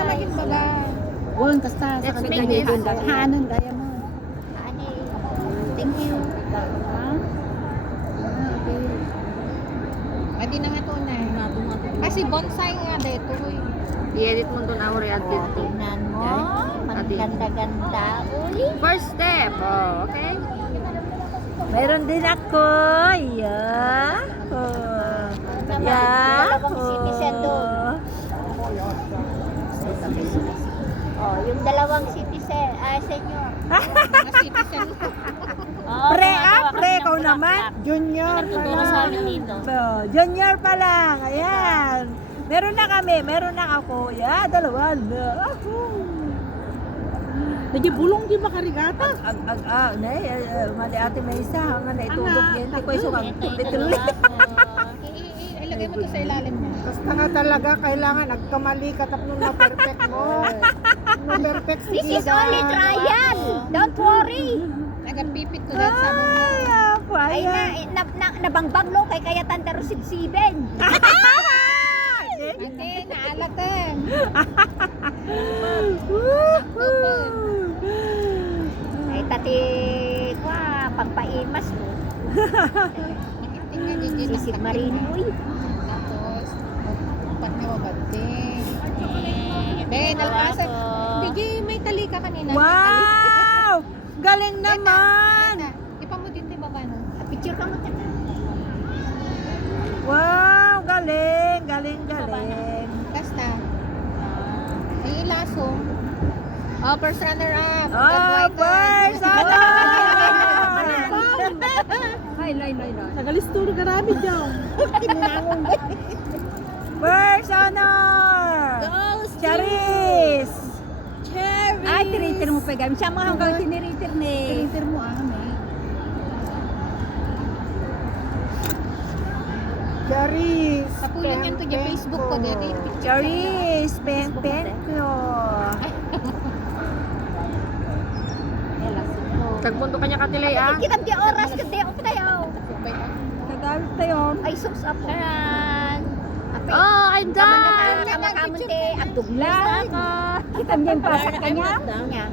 talagang bagay. Gon kasta sa Let's make kanya this. gon hanan gaya mo. Ani. Thank you. Ha? Okay. Pwede na nga ito na. Kasi bonsai nga dito. I-edit mo doon our reactive to. Tingnan mo. Ang Ate. ganda-ganda. Uli. First step. Oh, okay? Mayroon din ako. Yeah. Oh. Naman, Yeah. dalawang citizen doon. Oh, yung dalawang citizen, senior. Mga citizen. Oh, Pre, gumagawa kami pre, ng ikaw naman. bulaklak. Junior pa Nagtuturo sa amin lang. dito. Oh, junior pa lang. Ayan. Meron na kami. Meron na ako. Yeah, dalawa na. Nagibulong di ba karigata? Mali ate may isa. Nga na itubog yan. Hindi ko isukang Ito yung tuloy-tuloy. dalawa ko. Ilagay mo to sa ilalim niya. Basta nga talaga kailangan nagkamali ka tapos na perfect mo. No perfect This is only trial. Don't worry. Nagapipit ko dahil sabi mo. Ay, ako. Ay na, nabangbaglo kay kaya tanda rusibsiben. Ate, naalatan. Ay tati kwa pagpaimas mo. Tingnan din din. Sisig marinoy. Tapos, upat na wabate. Ben, nalasa. Hindi, may tali ka kanina. Wow! Galing naman! Ipa mo din, baba no? Picture ka mo. Wow! Galing! Galing, galing. Basta. Ay, ilaso. Oh, first runner up. Oh, first! Ano? Nagalisturo ka namin dyan. First honor! Charis! Ay, tiritir mo pa gamit. Siya mga hanggang tiniritir ni. Printer mo Charis. Tapulan yan to yung Facebook ko. Dito yung picture. Charis! Pen ko. Tagpunto kanya katilay ah. Kitam di oras kasi ako tayo. Kagamit tayo. Ay sus apo. Karan. Oh, I'm done! Kamakamunti abdugla. Kita niya yung pasak ka niya. Niya.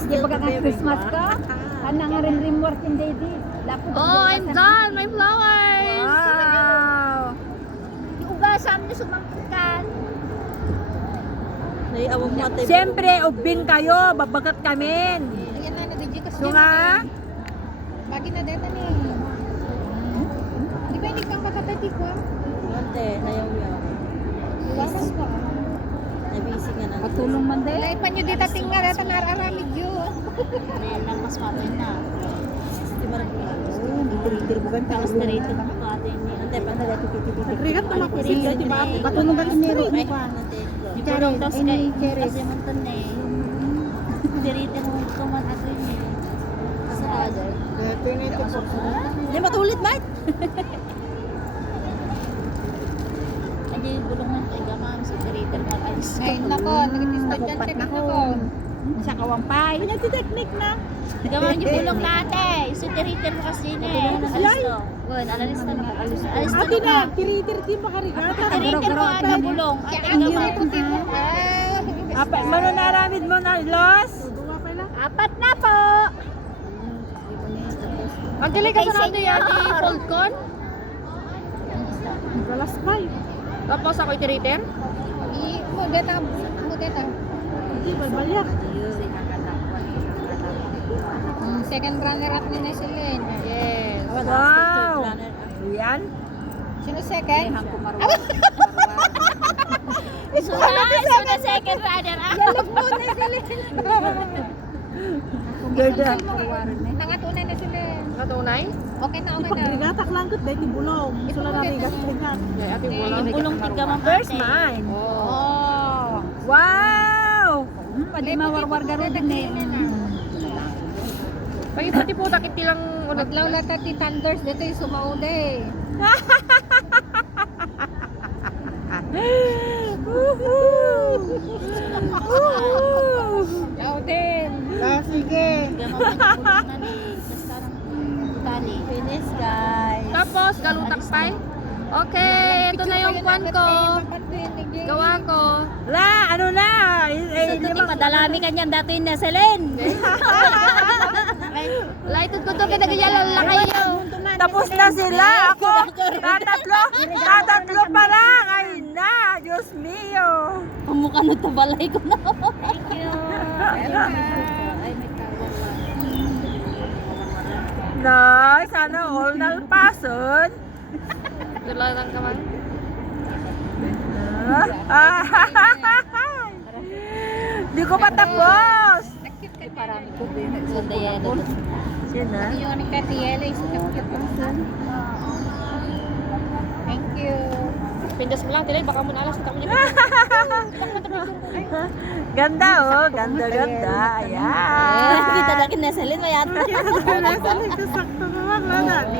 Di ba ka Christmas ka? Ano nga rin working day di? Oh, I'm done! My flowers! Wow! Yung ugasam na sumangkitan. Naiawag mo ate. Siyempre, ubing kayo. Babagat kami. Ayan na, nag-DJ kasi. So nga, Bagi na dito ni. Di ba hindi kang katatati ko? Ate, nayaw-yaw. Iwakas ko. Nabisi nga na. Patulong man din. Wala pa nyo dito tingnan at nararamid yun. Lang mas matay na. Di ba Tiritir mo kan Tapos narito na ko ate ni. ate, paano dati titipit? Nagrigat naman ko sila. Di ba? Patulong ka kiniri mo ba? Iburong daw sila kasi mantan na eh. Dirito mo ito man ato yun eh. Kasarado. Ito yun ito po. Hindi matulit, mate. Hindi bulungan tayo gamam sa dirito mag-alis. Ay, nako, nag-estudyante na ko. Sa kawampay. Technique na. Gamam yung bulong natin. So dirito mo kasi yun eh. Alis to. Gun, alalis to na. Alis to Ate na, na. tiritir di ba karigata? Dirito mo ano bulong. Ate Ang gamam. ito mo. Apa, naramid mo na, Los? Duwa pa lang. 4 na po. Magkali ka sa natin yan ni Foldcon. Galas pa eh. Tapos ako itiritir. Mudeta. Hindi, balbalyak. Second runner up na sila. Yes. Wow! Yan? Sino second? So na second runner up. Yalog mo na sila. Ganda. Nangatunay na sila. Katunay? Okay na. Pagrigatak lang kat dahil bulong. Gusto na namin gastrigan. Okay, ate Yung Bulang. bulong tigamam First ate. mine. Oh. Wow! Pwede mawarwar garo din eh. Pati po takit tilang Maglaw lata ti Thunders. Dito yung sumaude. Law din. Sige. Tigamam ang bulong na ni. Kasarang tali. Finish, guys. Tapos, galutak pa eh. Okay, ito na yung kwan ko. Gawa ko. La, ano na? ito ti madalami kanyan dato yung nasalin. Laitod ko to kinagayalan lang kayo. Tapos na sila. Ako, tatatlo pa lang. Ay na, Diyos mio. Ang mukha mo tabalay ko na. Thank you. Ay, may tawag pa. Nay, sana all nalpason. Dularan ka man. Di ko patapos. Nakit ka Parang niya. ko din. Ganda yan. Sina? Yung ni Katiela, isip-isip ko. Thank you. Pindas mo lang, tilay. Baka mo naalas. Kita mo niya. Ganda oh, ganda. Ayan. Kita na kinasalin mo yata. Sakto naman, wala na.